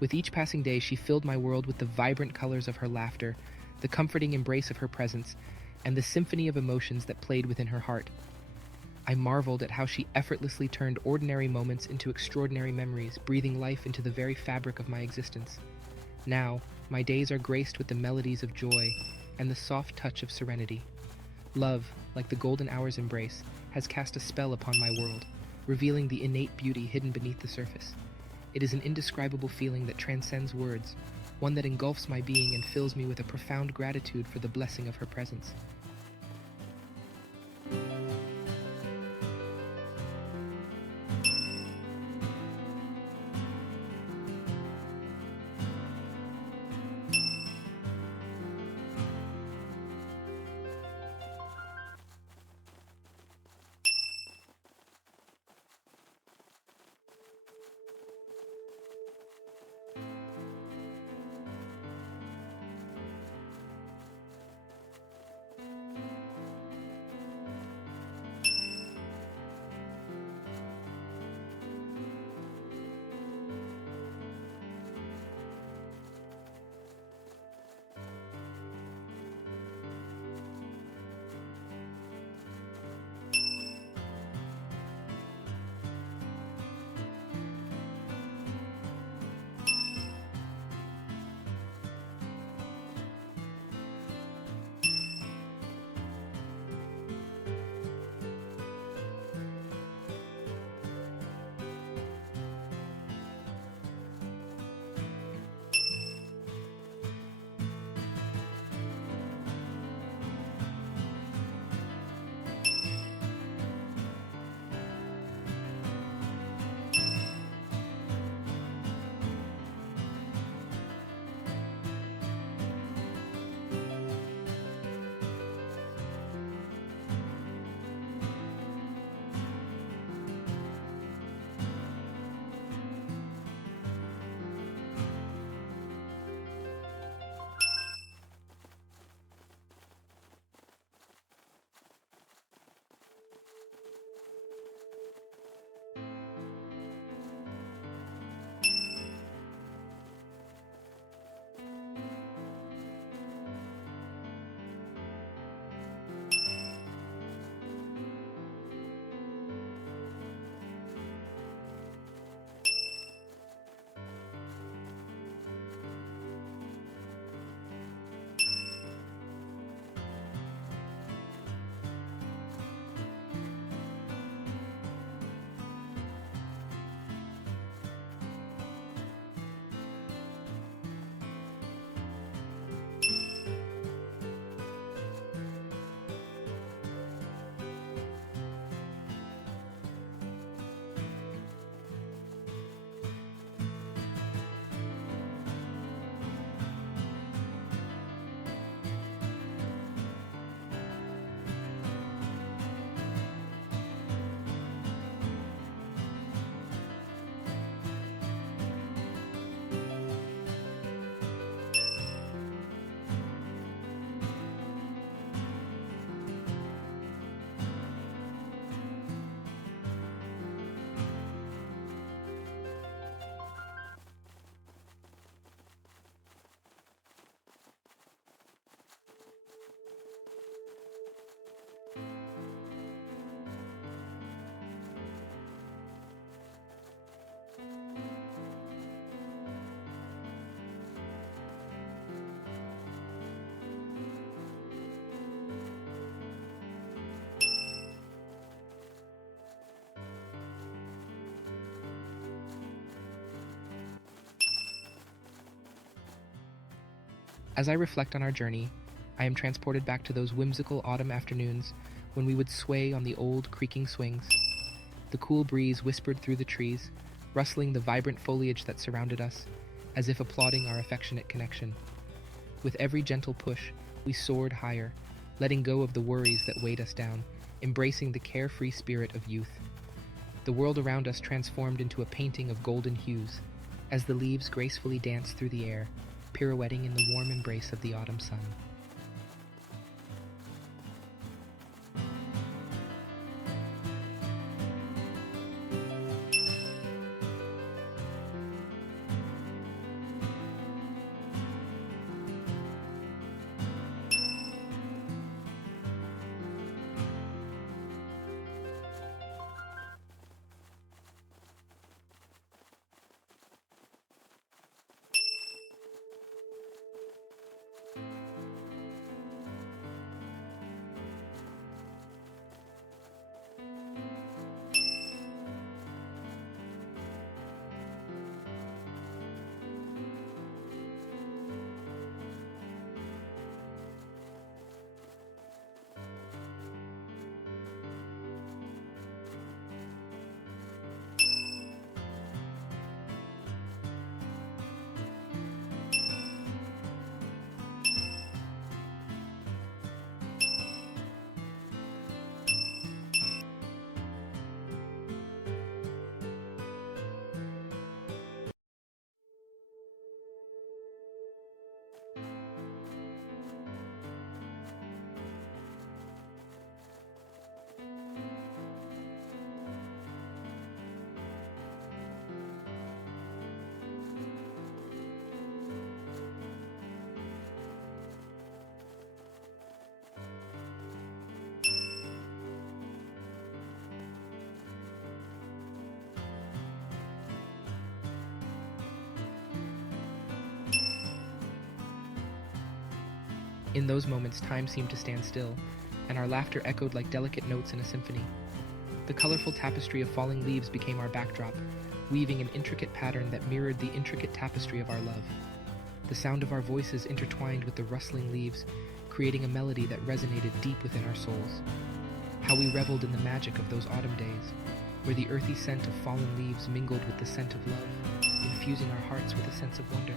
With each passing day, she filled my world with the vibrant colors of her laughter, the comforting embrace of her presence, and the symphony of emotions that played within her heart. I marveled at how she effortlessly turned ordinary moments into extraordinary memories, breathing life into the very fabric of my existence. Now, my days are graced with the melodies of joy and the soft touch of serenity. Love, like the golden hour's embrace, has cast a spell upon my world, revealing the innate beauty hidden beneath the surface. It is an indescribable feeling that transcends words, one that engulfs my being and fills me with a profound gratitude for the blessing of her presence. As I reflect on our journey, I am transported back to those whimsical autumn afternoons when we would sway on the old creaking swings. The cool breeze whispered through the trees, rustling the vibrant foliage that surrounded us, as if applauding our affectionate connection. With every gentle push, we soared higher, letting go of the worries that weighed us down, embracing the carefree spirit of youth. The world around us transformed into a painting of golden hues, as the leaves gracefully danced through the air, pirouetting in the warm embrace of the autumn sun. In those moments, time seemed to stand still, and our laughter echoed like delicate notes in a symphony. The colorful tapestry of falling leaves became our backdrop, weaving an intricate pattern that mirrored the intricate tapestry of our love. The sound of our voices intertwined with the rustling leaves, creating a melody that resonated deep within our souls. How we reveled in the magic of those autumn days, where the earthy scent of fallen leaves mingled with the scent of love, infusing our hearts with a sense of wonder.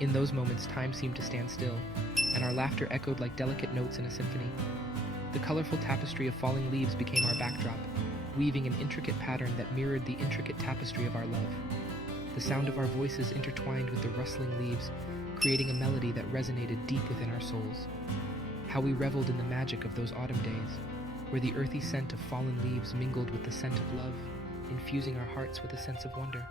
In those moments, time seemed to stand still, and our laughter echoed like delicate notes in a symphony. The colorful tapestry of falling leaves became our backdrop, weaving an intricate pattern that mirrored the intricate tapestry of our love. The sound of our voices intertwined with the rustling leaves, creating a melody that resonated deep within our souls. How we reveled in the magic of those autumn days, where the earthy scent of fallen leaves mingled with the scent of love, infusing our hearts with a sense of wonder.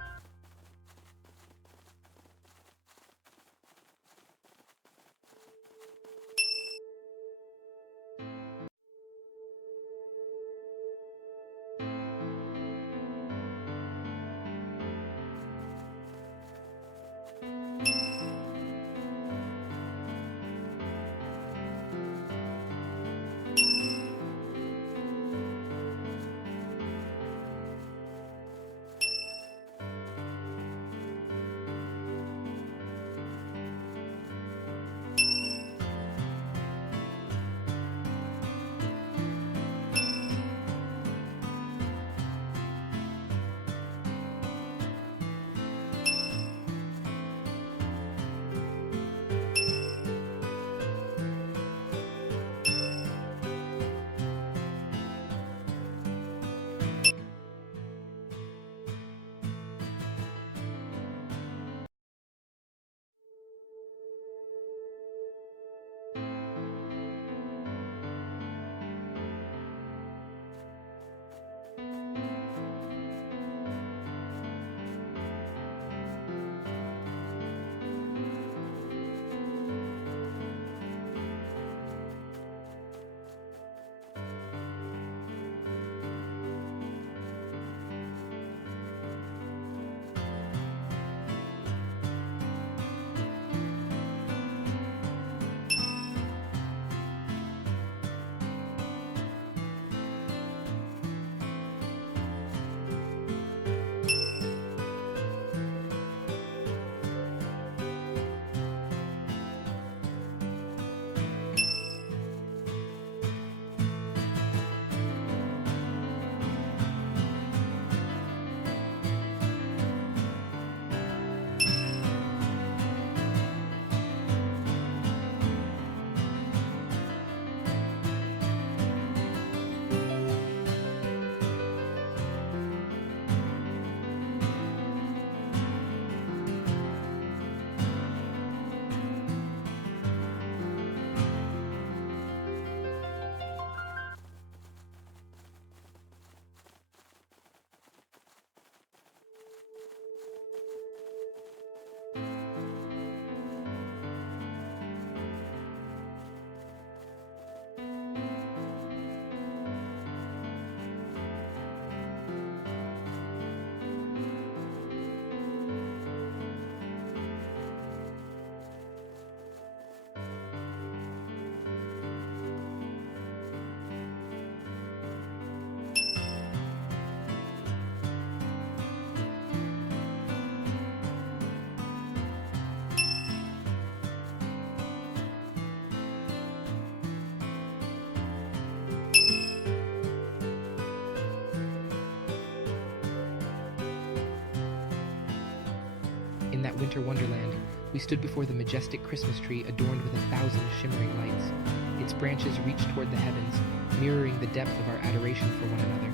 In that winter wonderland, we stood before the majestic Christmas tree adorned with 1,000 shimmering lights. Its branches reached toward the heavens, mirroring the depth of our adoration for one another.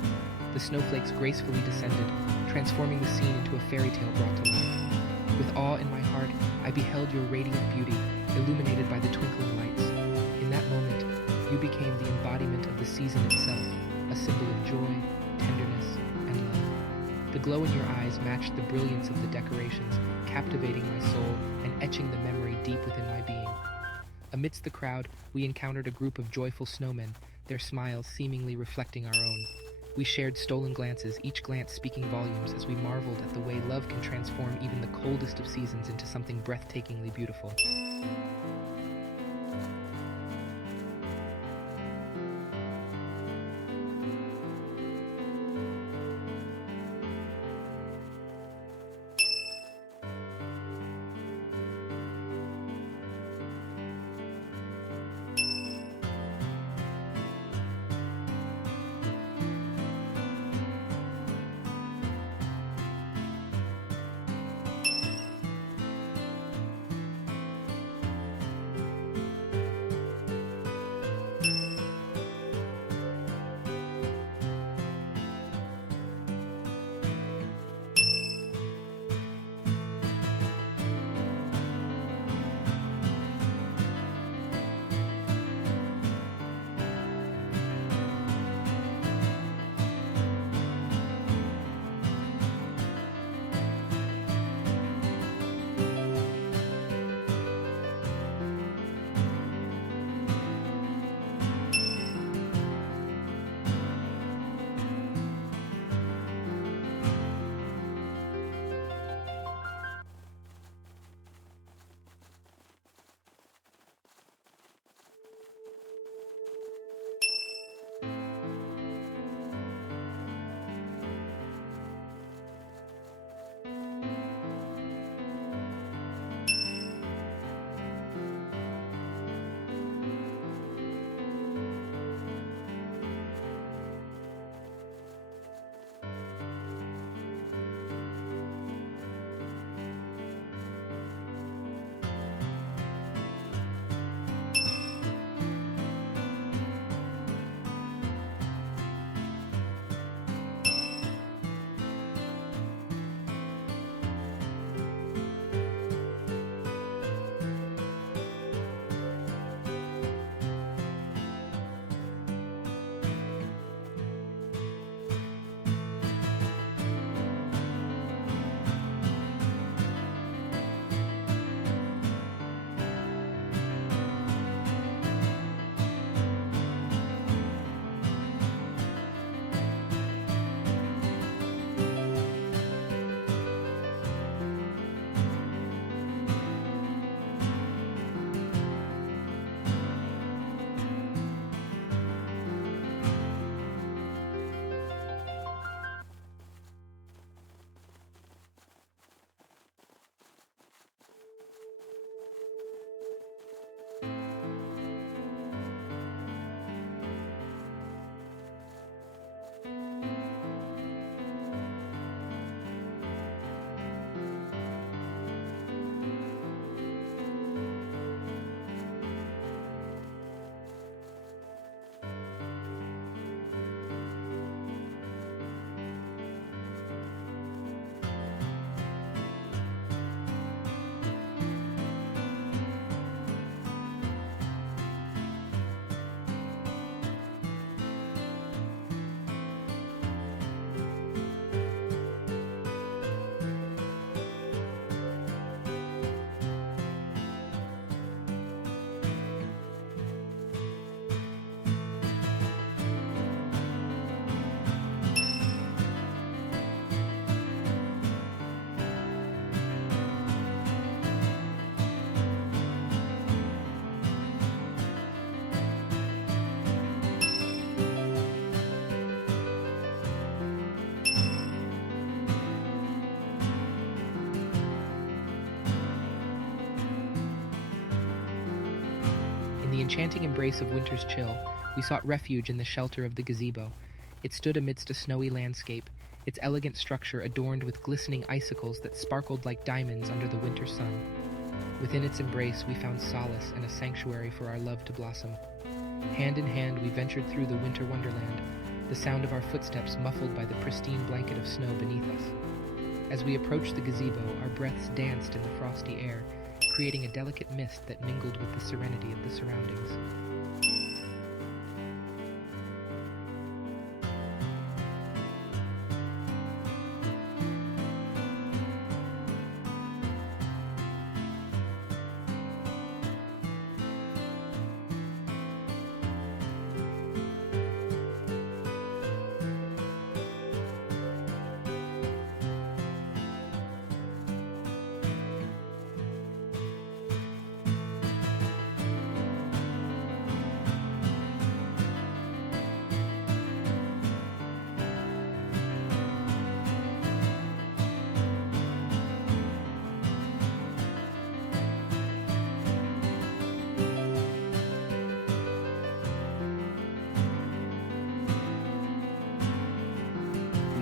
The snowflakes gracefully descended, transforming the scene into a fairy tale brought to life. With awe in my heart, I beheld your radiant beauty, illuminated by the twinkling lights. In that moment, you became the embodiment of the season itself, a symbol of joy, tenderness, and love. The glow in your eyes matched the brilliance of the decorations, captivating my soul and etching the memory deep within my being. Amidst the crowd, we encountered a group of joyful snowmen, their smiles seemingly reflecting our own. We shared stolen glances, each glance speaking volumes as we marveled at the way love can transform even the coldest of seasons into something breathtakingly beautiful. the enchanting embrace of winter's chill, we sought refuge in the shelter of the gazebo. It stood amidst a snowy landscape, its elegant structure adorned with glistening icicles that sparkled like diamonds under the winter sun. Within its embrace, we found solace and a sanctuary for our love to blossom. Hand in hand, we ventured through the winter wonderland, the sound of our footsteps muffled by the pristine blanket of snow beneath us. As we approached the gazebo, our breaths danced in the frosty air, creating a delicate mist that mingled with the serenity of the surroundings.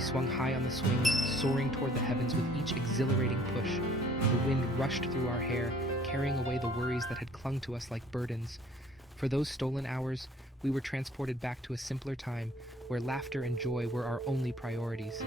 Swung high on the swings, soaring toward the heavens with each exhilarating push. The wind rushed through our hair, carrying away the worries that had clung to us like burdens. For those stolen hours, we were transported back to a simpler time where laughter and joy were our only priorities.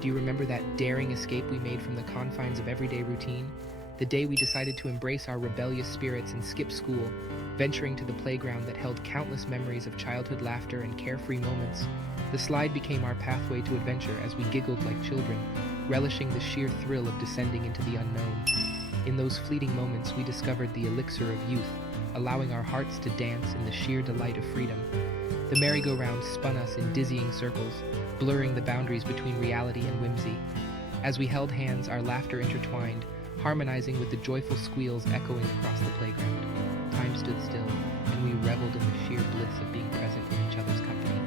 Do you remember that daring escape we made from the confines of everyday routine? The day we decided to embrace our rebellious spirits and skip school, venturing to the playground that held countless memories of childhood laughter and carefree moments. The slide became our pathway to adventure as we giggled like children, relishing the sheer thrill of descending into the unknown. In those fleeting moments, we discovered the elixir of youth, allowing our hearts to dance in the sheer delight of freedom. The merry-go-round spun us in dizzying circles, blurring the boundaries between reality and whimsy. As we held hands, our laughter intertwined, harmonizing with the joyful squeals echoing across the playground. Time stood still, and we reveled in the sheer bliss of being present in each other's company.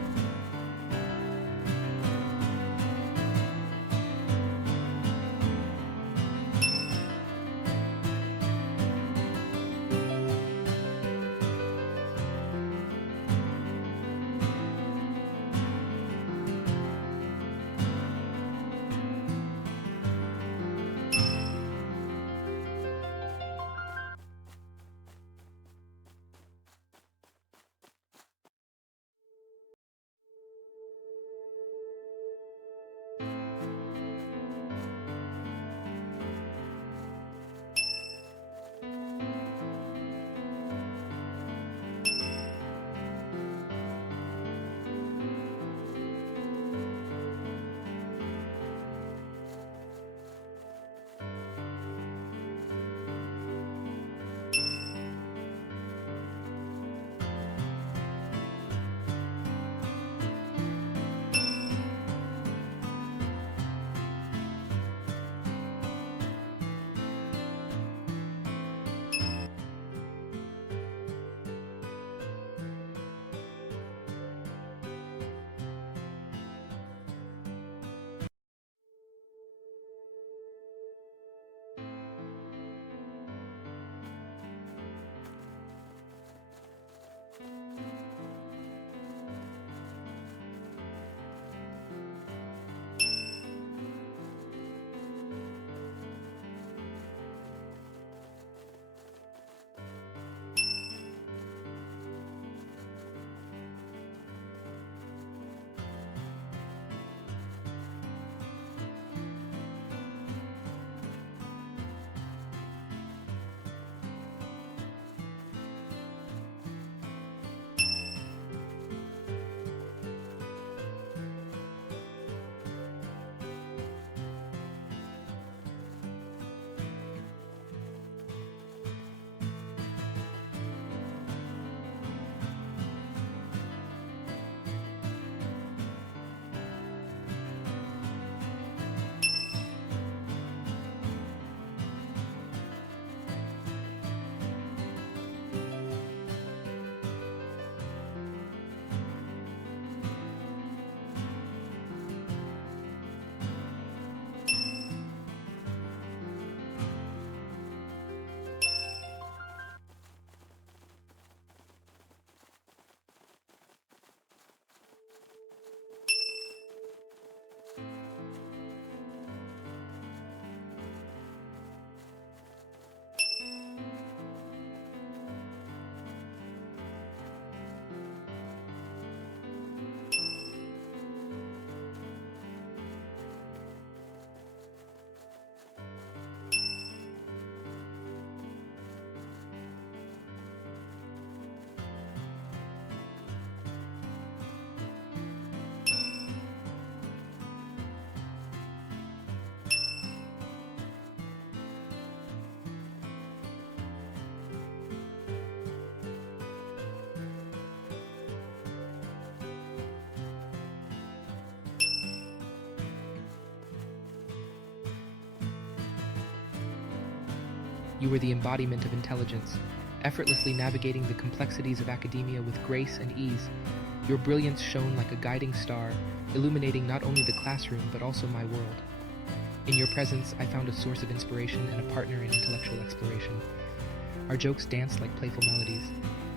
You were the embodiment of intelligence, effortlessly navigating the complexities of academia with grace and ease. Your brilliance shone like a guiding star, illuminating not only the classroom but also my world. In your presence, I found a source of inspiration and a partner in intellectual exploration. Our jokes danced like playful melodies,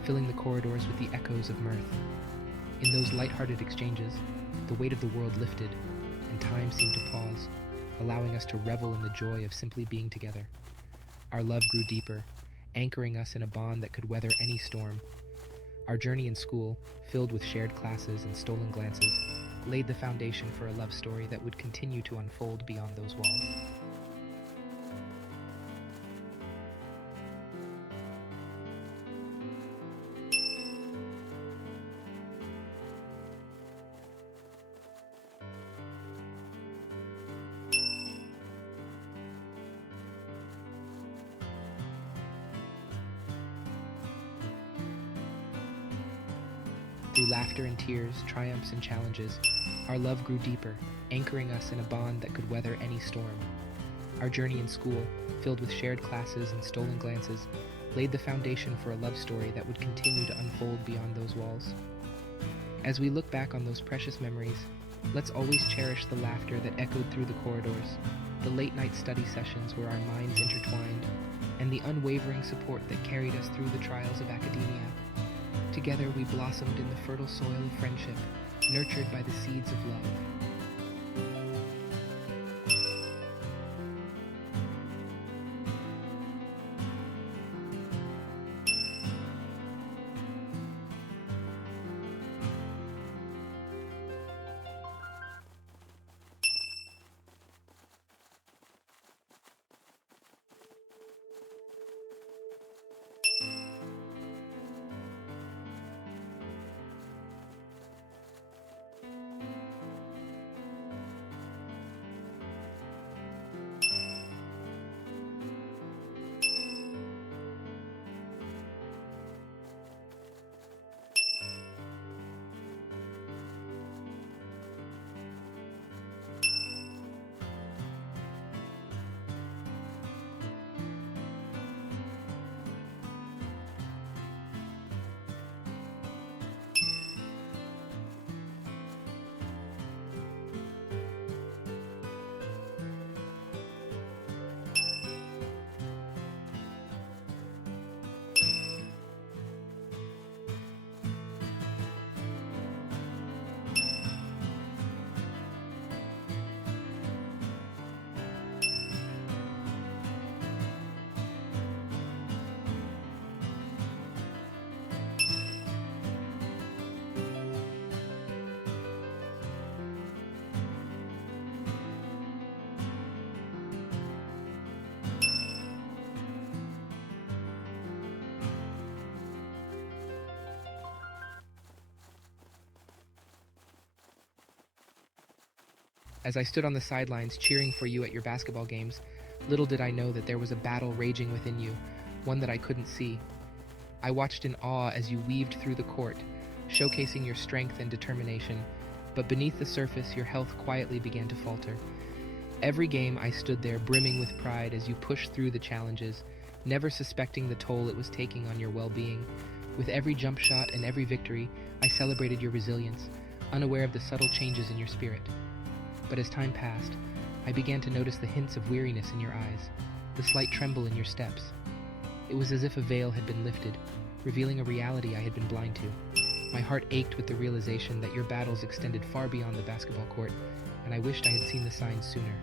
filling the corridors with the echoes of mirth. In those light-hearted exchanges, the weight of the world lifted, and time seemed to pause, allowing us to revel in the joy of simply being together. Our love grew deeper, anchoring us in a bond that could weather any storm. Our journey in school, filled with shared classes and stolen glances, laid the foundation for a love story that would continue to unfold beyond those walls. Through laughter and tears, triumphs and challenges, our love grew deeper, anchoring us in a bond that could weather any storm. Our journey in school, filled with shared classes and stolen glances, laid the foundation for a love story that would continue to unfold beyond those walls. As we look back on those precious memories, let's always cherish the laughter that echoed through the corridors, the late-night study sessions where our minds intertwined, and the unwavering support that carried us through the trials of academia. Together we blossomed in the fertile soil of friendship, nurtured by the seeds of love. As I stood on the sidelines cheering for you at your basketball games, little did I know that there was a battle raging within you, one that I couldn't see. I watched in awe as you weaved through the court, showcasing your strength and determination, but beneath the surface your health quietly began to falter. Every game I stood there brimming with pride as you pushed through the challenges, never suspecting the toll it was taking on your well-being. With every jump shot and every victory, I celebrated your resilience, unaware of the subtle changes in your spirit. But as time passed, I began to notice the hints of weariness in your eyes, the slight tremble in your steps. It was as if a veil had been lifted, revealing a reality I had been blind to. My heart ached with the realization that your battles extended far beyond the basketball court, and I wished I had seen the signs sooner.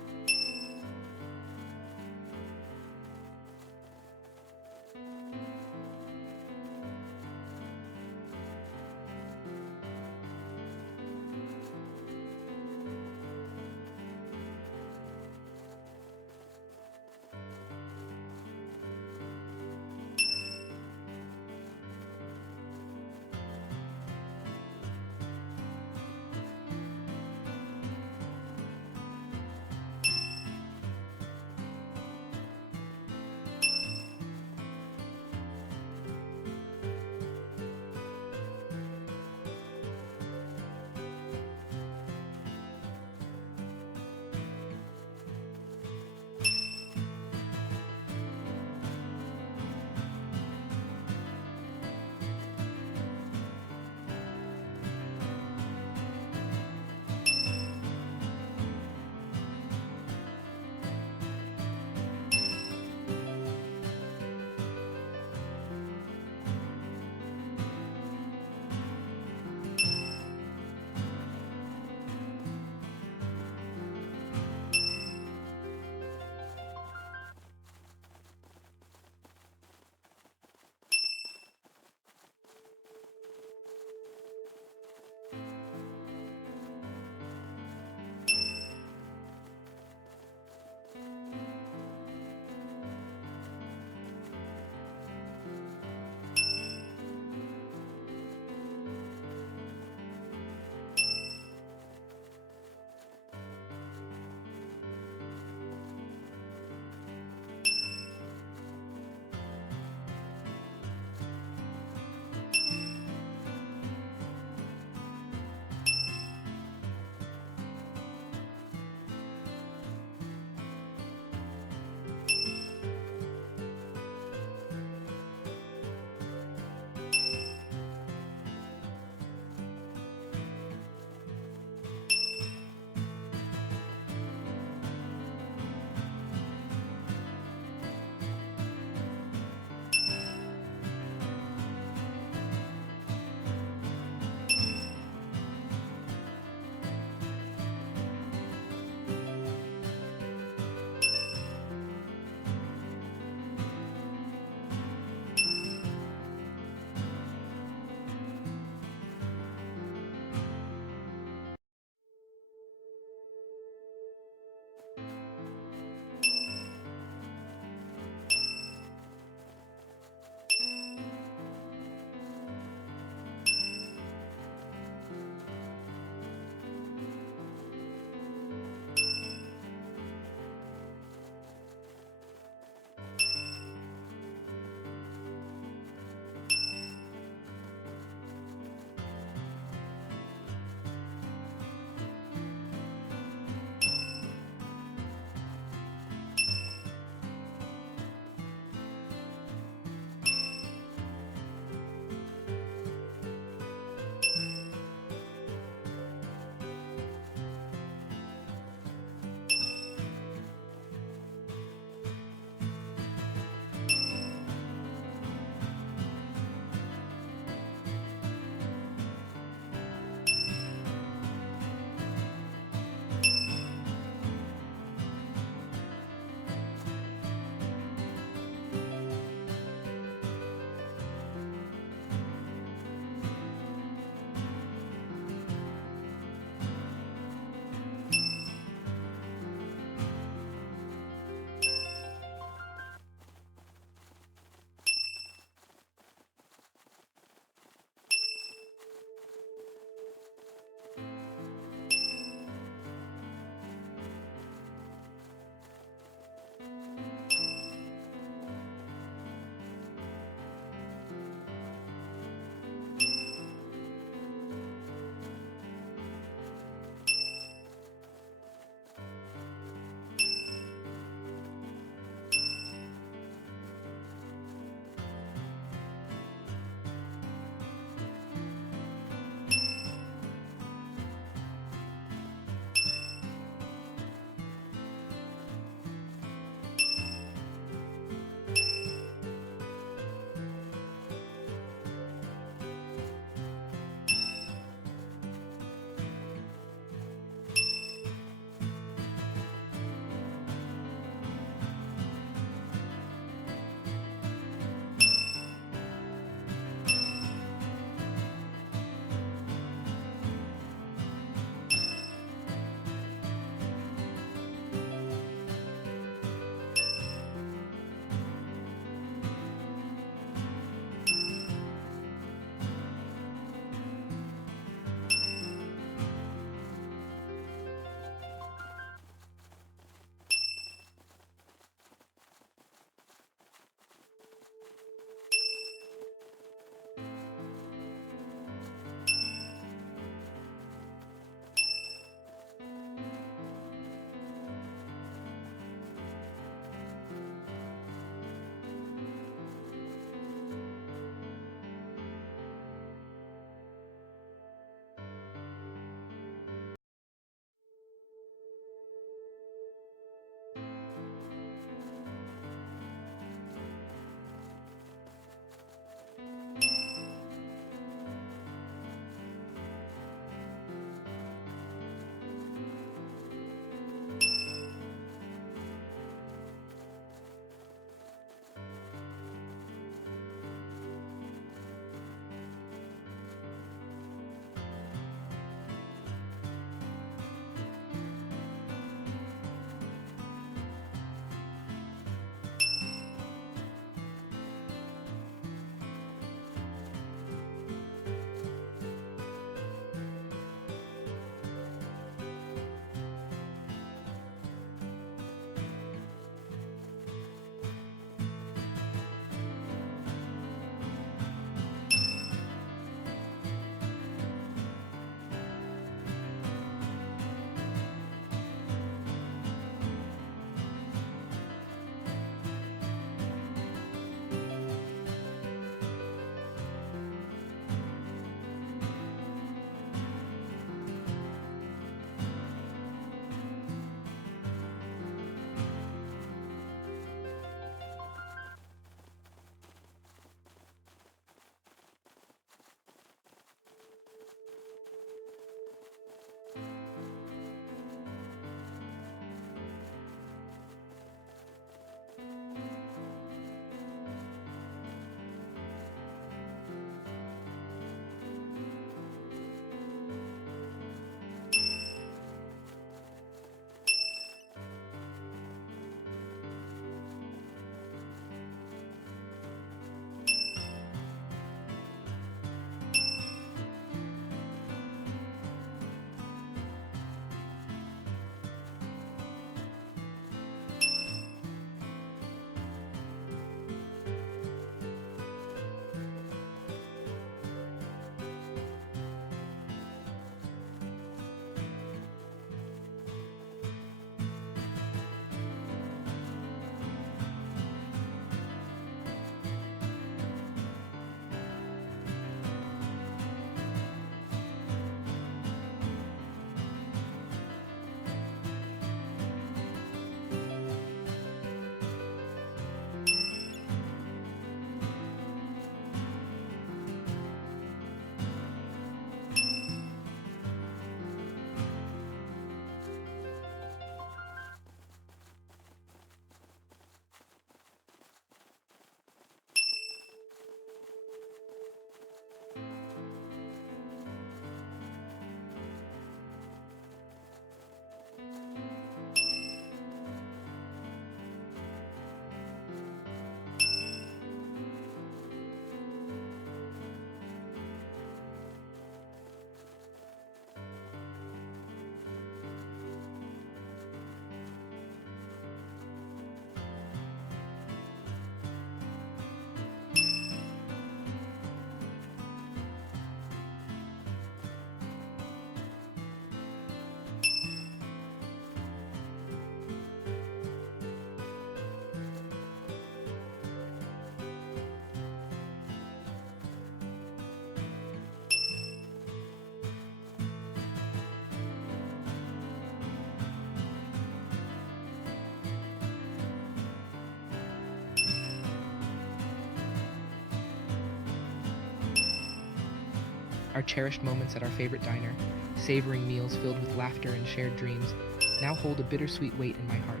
Our cherished moments at our favorite diner, savoring meals filled with laughter and shared dreams, now hold a bittersweet weight in my heart.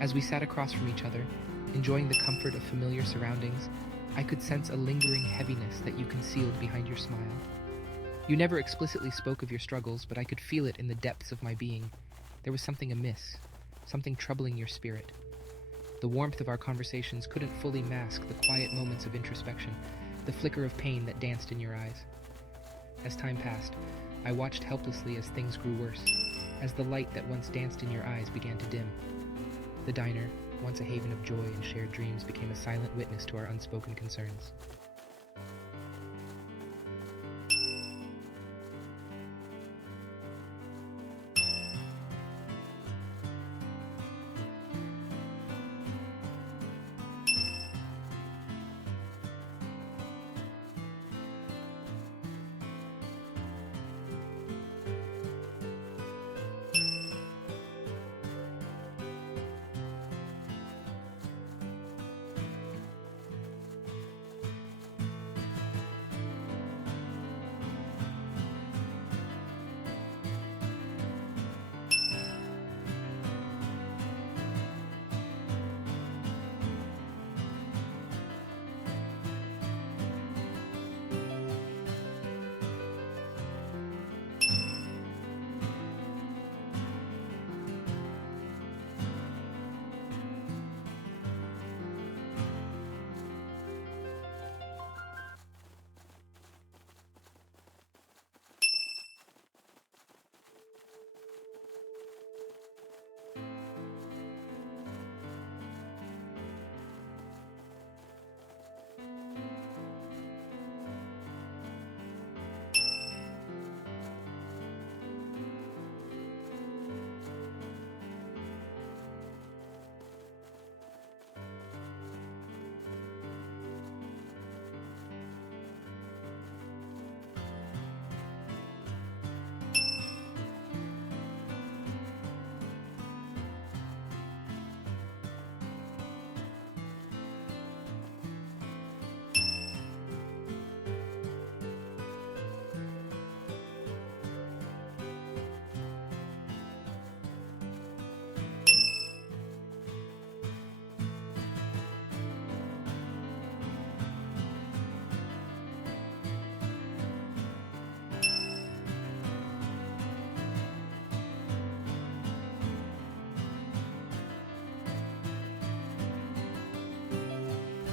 As we sat across from each other, enjoying the comfort of familiar surroundings, I could sense a lingering heaviness that you concealed behind your smile. You never explicitly spoke of your struggles, but I could feel it in the depths of my being. There was something amiss, something troubling your spirit. The warmth of our conversations couldn't fully mask the quiet moments of introspection, the flicker of pain that danced in your eyes. As time passed, I watched helplessly as things grew worse, as the light that once danced in your eyes began to dim. The diner, once a haven of joy and shared dreams, became a silent witness to our unspoken concerns.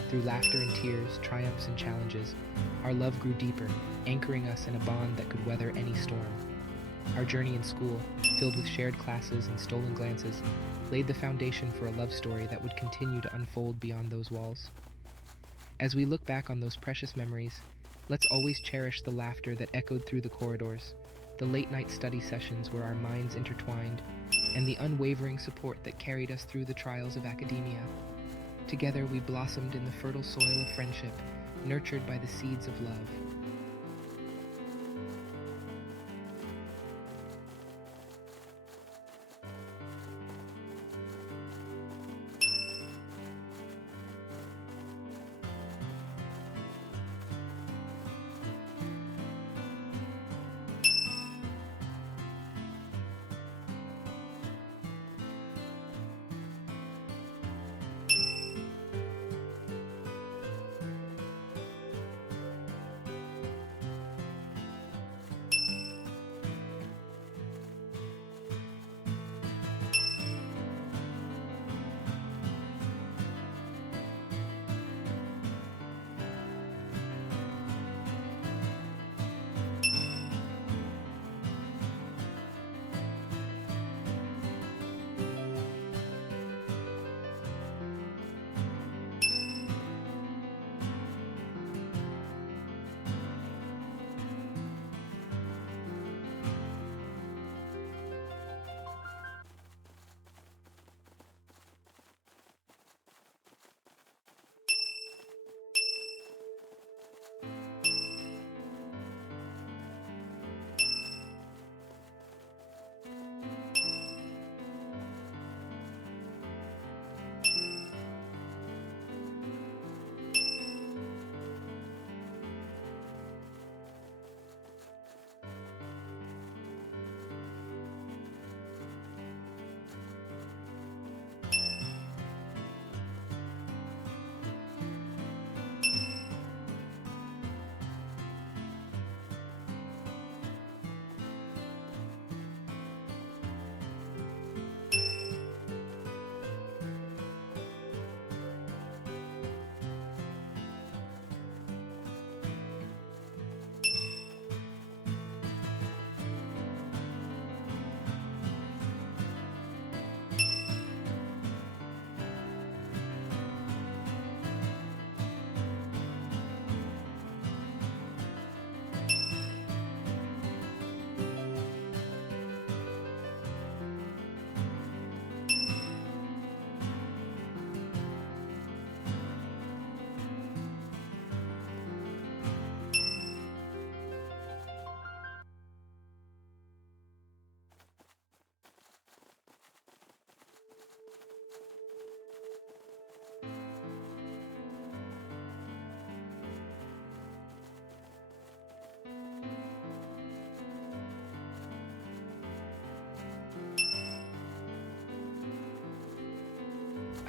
Through laughter and tears, triumphs and challenges, our love grew deeper, anchoring us in a bond that could weather any storm. Our journey in school, filled with shared classes and stolen glances, laid the foundation for a love story that would continue to unfold beyond those walls. As we look back on those precious memories, let's always cherish the laughter that echoed through the corridors, the late-night study sessions where our minds intertwined, and the unwavering support that carried us through the trials of academia. Together we blossomed in the fertile soil of friendship, nurtured by the seeds of love.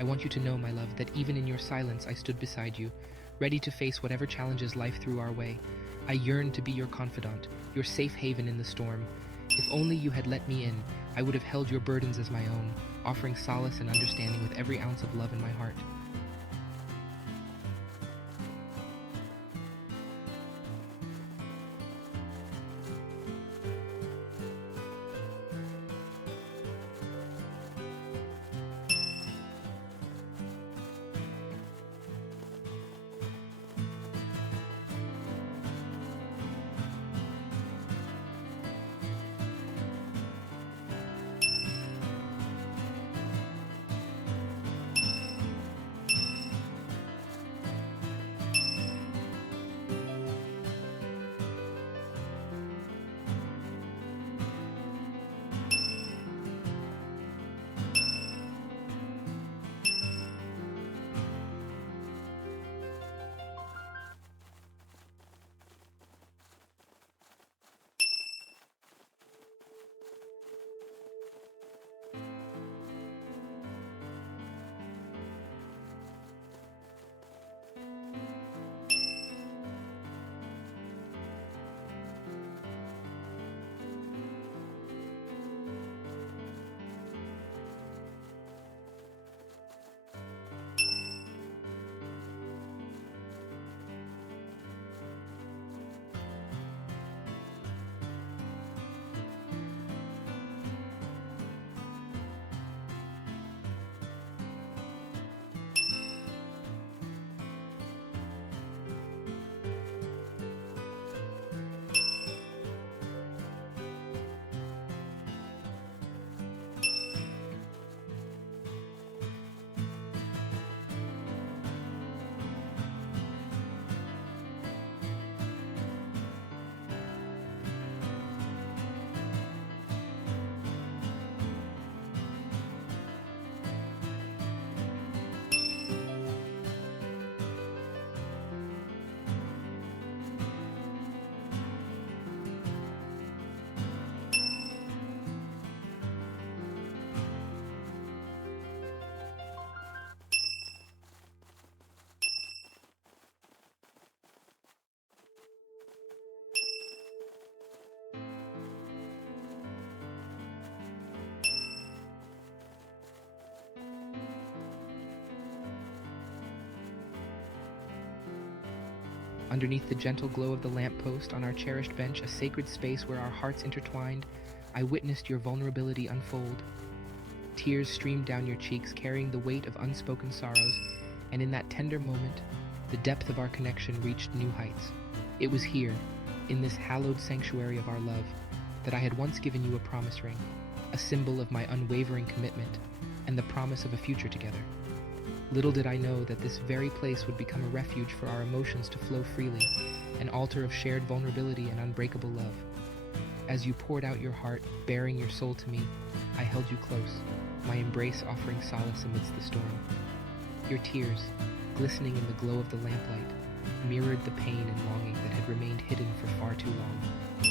I want you to know, my love, that even in your silence I stood beside you, ready to face whatever challenges life threw our way. I yearned to be your confidant, your safe haven in the storm. If only you had let me in, I would have held your burdens as my own, offering solace and understanding with every ounce of love in my heart. Underneath the gentle glow of the lamppost on our cherished bench, a sacred space where our hearts intertwined, I witnessed your vulnerability unfold. Tears streamed down your cheeks, carrying the weight of unspoken sorrows, and in that tender moment, the depth of our connection reached new heights. It was here, in this hallowed sanctuary of our love, that I had once given you a promise ring, a symbol of my unwavering commitment, and the promise of a future together. Little did I know that this very place would become a refuge for our emotions to flow freely, an altar of shared vulnerability and unbreakable love. As you poured out your heart, baring your soul to me, I held you close, my embrace offering solace amidst the storm. Your tears, glistening in the glow of the lamplight, mirrored the pain and longing that had remained hidden for far too long.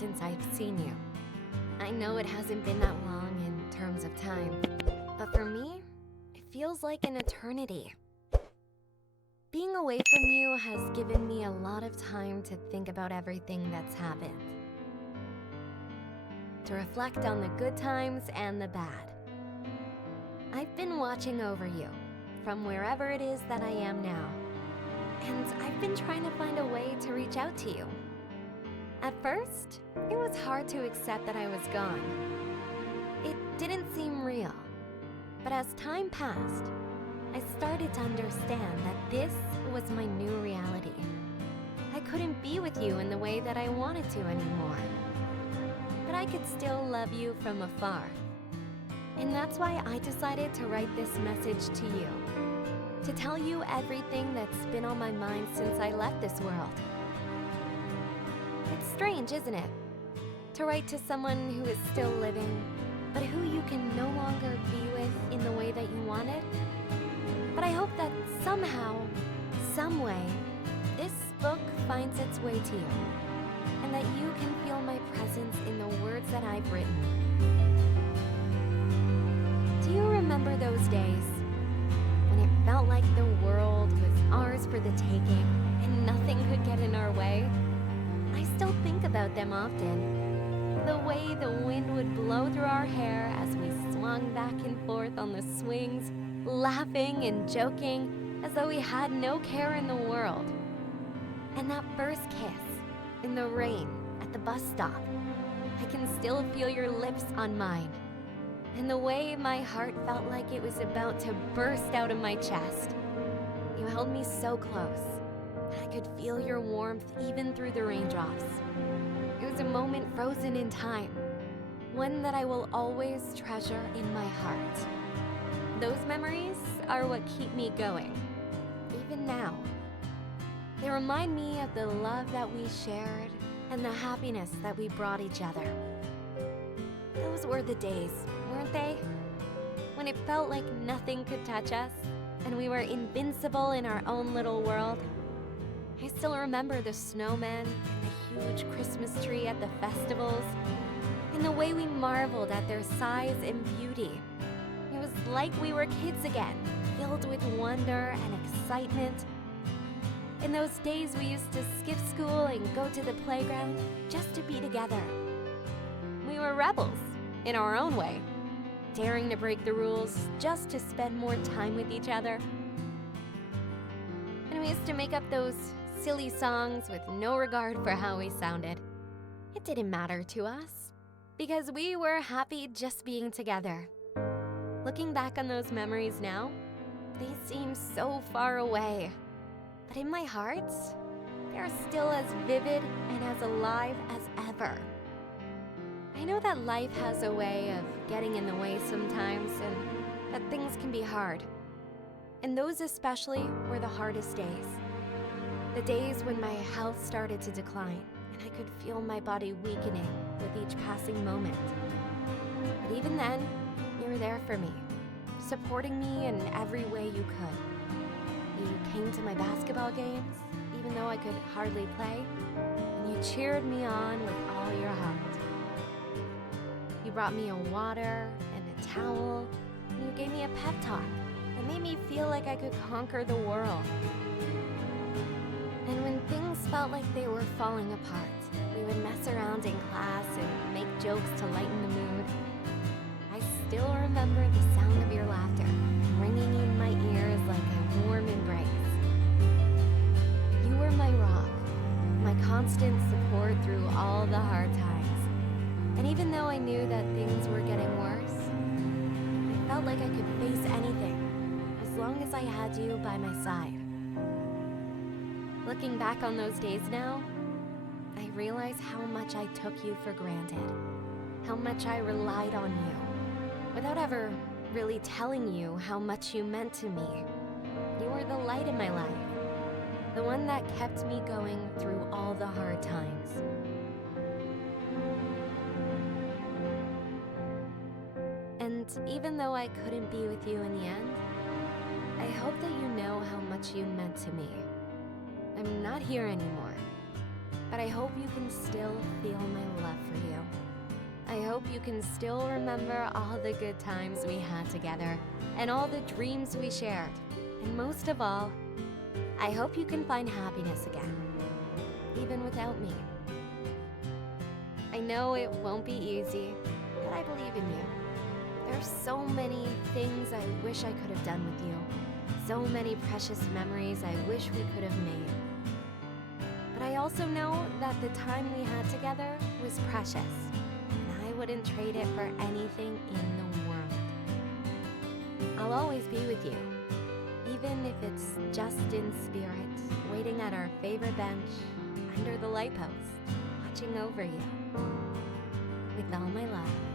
since I've seen you. I know it hasn't been that long in terms of time, but for me, it feels like an eternity. Being away from you has given me a lot of time to think about everything that's happened. To reflect on the good times and the bad. I've been watching over you, from wherever it is that I am now. And I've been trying to find a way to reach out to you. At first, it was hard to accept that I was gone. It didn't seem real. But as time passed, I started to understand that this was my new reality. I couldn't be with you in the way that I wanted to anymore. But I could still love you from afar. And that's why I decided to write this message to you. To tell you everything that's been on my mind since I left this world. It's strange, isn't it? To write to someone who is still living, but who you can no longer be with in the way that you wanted. But I hope that somehow, some way, this book finds its way to you, and that you can feel my presence in the words that I've written. Do you remember those days when it felt like the world was ours for the taking and nothing could get in our way? I still think about them often. The way the wind would blow through our hair as we swung back and forth on the swings, laughing and joking as though we had no care in the world. And that first kiss in the rain at the bus stop. I can still feel your lips on mine. And the way my heart felt like it was about to burst out of my chest. You held me so close. I could feel your warmth even through the raindrops. It was a moment frozen in time, one that I will always treasure in my heart. Those memories are what keep me going, even now. They remind me of the love that we shared and the happiness that we brought each other. Those were the days, weren't they? When it felt like nothing could touch us and we were invincible in our own little world. I still remember the snowmen and the huge Christmas tree at the festivals, and the way we marveled at their size and beauty. It was like we were kids again, filled with wonder and excitement. In those days, we used to skip school and go to the playground just to be together. We were rebels, in our own way, daring to break the rules just to spend more time with each other. And we used to make up those silly songs with no regard for how we sounded. It didn't matter to us, because we were happy just being together. Looking back on those memories now, they seem so far away. But in my heart, they're still as vivid and as alive as ever. I know that life has a way of getting in the way sometimes, and that things can be hard. And those especially were the hardest days. The days when my health started to decline, and I could feel my body weakening with each passing moment. But even then, you were there for me, supporting me in every way you could. You came to my basketball games, even though I could hardly play, and you cheered me on with all your heart. You brought me a water and a towel, and you gave me a pep talk that made me feel like I could conquer the world. And when things felt like they were falling apart, we would mess around in class and make jokes to lighten the mood. I still remember the sound of your laughter ringing in my ears like a warm embrace. You were my rock, my constant support through all the hard times. And even though I knew that things were getting worse, I felt like I could face anything as long as I had you by my side. Looking back on those days now, I realize how much I took you for granted, how much I relied on you, without ever really telling you how much you meant to me. You were the light in my life, the one that kept me going through all the hard times. And even though I couldn't be with you in the end, I hope that you know how much you meant to me. I'm not here anymore, but I hope you can still feel my love for you. I hope you can still remember all the good times we had together and all the dreams we shared. And most of all, I hope you can find happiness again, even without me. I know it won't be easy, but I believe in you. There's so many things I wish I could have done with you. So many precious memories I wish we could have made. But I also know that the time we had together was precious, and I wouldn't trade it for anything in the world. I'll always be with you, even if it's just in spirit, waiting at our favorite bench, under the light post, watching over you. With all my love.